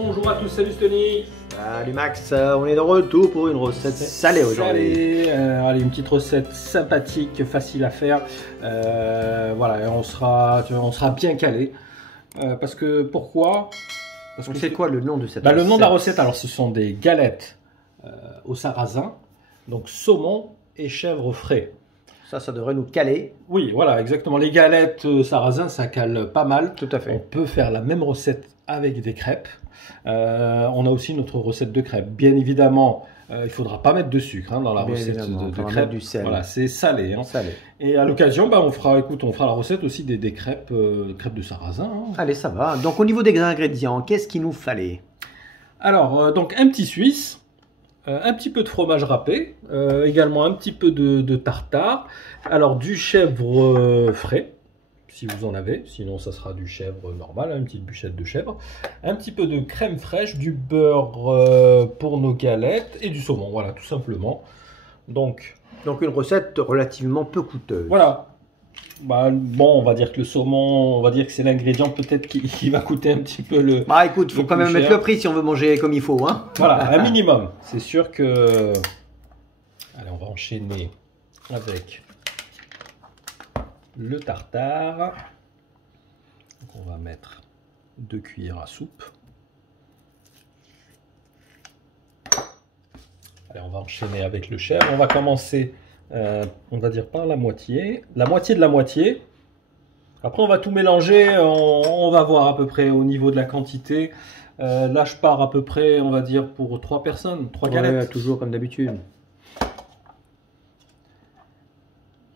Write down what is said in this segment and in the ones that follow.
Bonjour à tous, salut Tony. Salut Max, on est de retour pour une recette salée aujourd'hui. Allez, une petite recette sympathique, facile à faire. Voilà, on sera bien calé. Parce que pourquoi? Parce que c'est quoi le nom de cette recette? Le nom de la recette, alors ce sont des galettes au sarrasin, donc saumon et chèvre frais. Ça devrait nous caler. Oui, voilà, exactement. Les galettes sarrasin, ça cale pas mal. Tout à fait. On peut faire la même recette avec des crêpes. On a aussi notre recette de crêpes. Bien évidemment, il ne faudra pas mettre de sucre dans la recette de crêpes. Du sel. Voilà, c'est salé. Salé. Et à l'occasion, on fera la recette aussi des crêpes, crêpes de sarrasin. Allez, ça va. Donc au niveau des ingrédients, qu'est-ce qu'il nous fallait? Alors, donc un petit suisse. Un petit peu de fromage râpé, également un petit peu de tartare, alors du chèvre frais, si vous en avez, sinon ça sera du chèvre normal, une petite bûchette de chèvre, un petit peu de crème fraîche, du beurre pour nos galettes et du saumon, voilà, tout simplement. Donc une recette relativement peu coûteuse. Voilà. Bon, on va dire que le saumon, on va dire que c'est l'ingrédient peut-être qui va coûter un petit peu le. Écoute, il faut quand même mettre le prix si on veut manger comme il faut, hein. Voilà, un minimum. C'est sûr que. Allez, on va enchaîner avec le tartare. Donc on va mettre 2 cuillères à soupe. Allez, on va enchaîner avec le chèvre. On va commencer. On va dire par la moitié de la moitié. Après on va tout mélanger, on va voir à peu près au niveau de la quantité. Là je pars à peu près, on va dire pour 3 personnes, 3 galettes. Toujours comme d'habitude.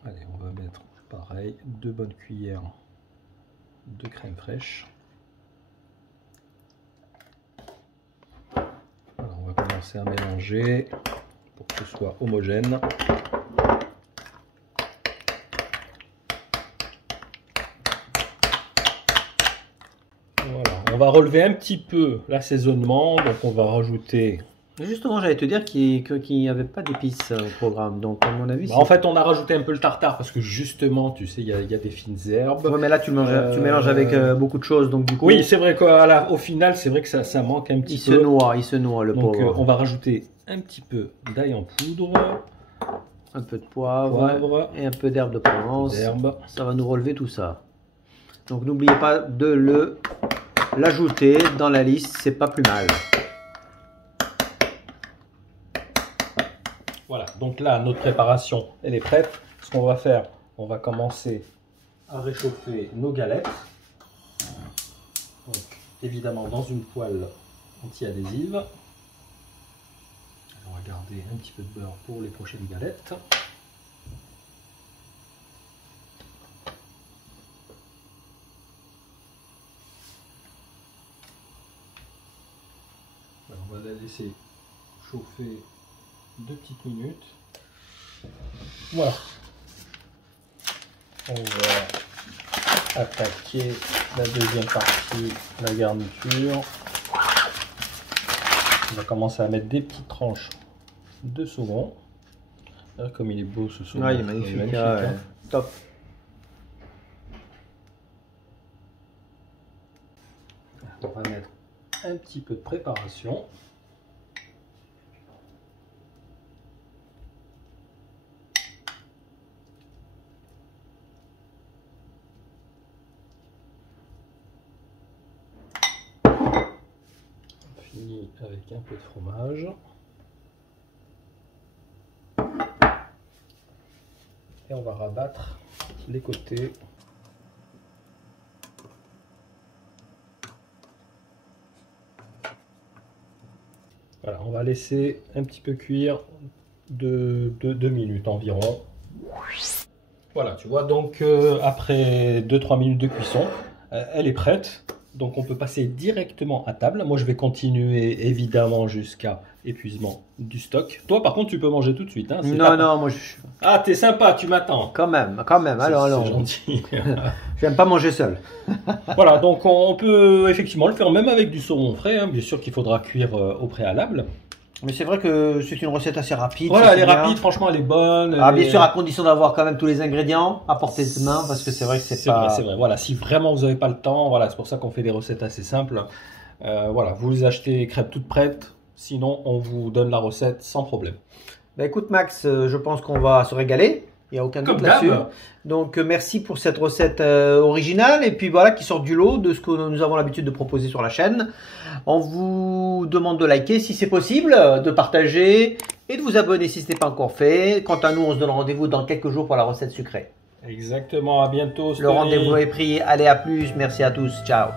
Allez, on va mettre pareil 2 bonnes cuillères de crème fraîche. Alors, on va commencer à mélanger pour que ce soit homogène. On va relever un petit peu l'assaisonnement, donc on va rajouter... Justement, j'allais te dire qu'il n'y avait pas d'épices au programme, donc à mon avis... En fait, on a rajouté un peu le tartare, parce que justement, tu sais, il y a des fines herbes. Ouais, mais là, tu mélanges avec beaucoup de choses, donc du coup... Oui, c'est vrai qu'au final, c'est vrai que ça manque un petit peu. Il se noie, le pauvre. Donc, on va rajouter un petit peu d'ail en poudre. Un peu de poivre et un peu d'herbe de Provence. Ça va nous relever tout ça. Donc, n'oubliez pas de l'ajouter dans la liste, c'est pas plus mal. Voilà, donc là, notre préparation, elle est prête. Ce qu'on va faire, on va commencer à réchauffer nos galettes. Donc, évidemment, dans une poêle anti-adhésive. On va garder un petit peu de beurre pour les prochaines galettes. On va la laisser chauffer 2 petites minutes. Voilà. On va attaquer la deuxième partie, la garniture. On va commencer à mettre des petites tranches de saumon. Là, comme il est beau ce saumon. Il est magnifique. Hein. Top. On va mettre un petit peu de préparation. On finit avec un peu de fromage. Et on va rabattre les côtés. Voilà, on va laisser un petit peu cuire de 2 minutes environ. Voilà, tu vois, donc après 2-3 minutes de cuisson, elle est prête. Donc on peut passer directement à table. Moi je vais continuer évidemment jusqu'à épuisement du stock. Toi par contre tu peux manger tout de suite. Hein, non, moi je... Ah t'es sympa, tu m'attends. Quand même, alors. C'est gentil. J'aime pas manger seul. Voilà, donc on peut effectivement le faire même avec du saumon frais. Hein. Bien sûr qu'il faudra cuire au préalable. Mais c'est vrai que c'est une recette assez rapide. Voilà, elle est rapide, franchement, elle est bonne. Bien sûr, à condition d'avoir quand même tous les ingrédients à portée de main, parce que c'est vrai que c'est pas... C'est vrai, voilà, si vraiment vous n'avez pas le temps, voilà, c'est pour ça qu'on fait des recettes assez simples. Voilà, vous les achetez crêpes toutes prêtes. Sinon, on vous donne la recette sans problème. Bah écoute Max, je pense qu'on va se régaler. Il n'y a aucun doute là-dessus. Donc merci pour cette recette originale et puis voilà qui sort du lot de ce que nous avons l'habitude de proposer sur la chaîne. On vous demande de liker si c'est possible, de partager et de vous abonner si ce n'est pas encore fait. Quant à nous, on se donne rendez-vous dans quelques jours pour la recette sucrée. Exactement, à bientôt. Le rendez-vous est pris. Allez, à plus. Merci à tous. Ciao.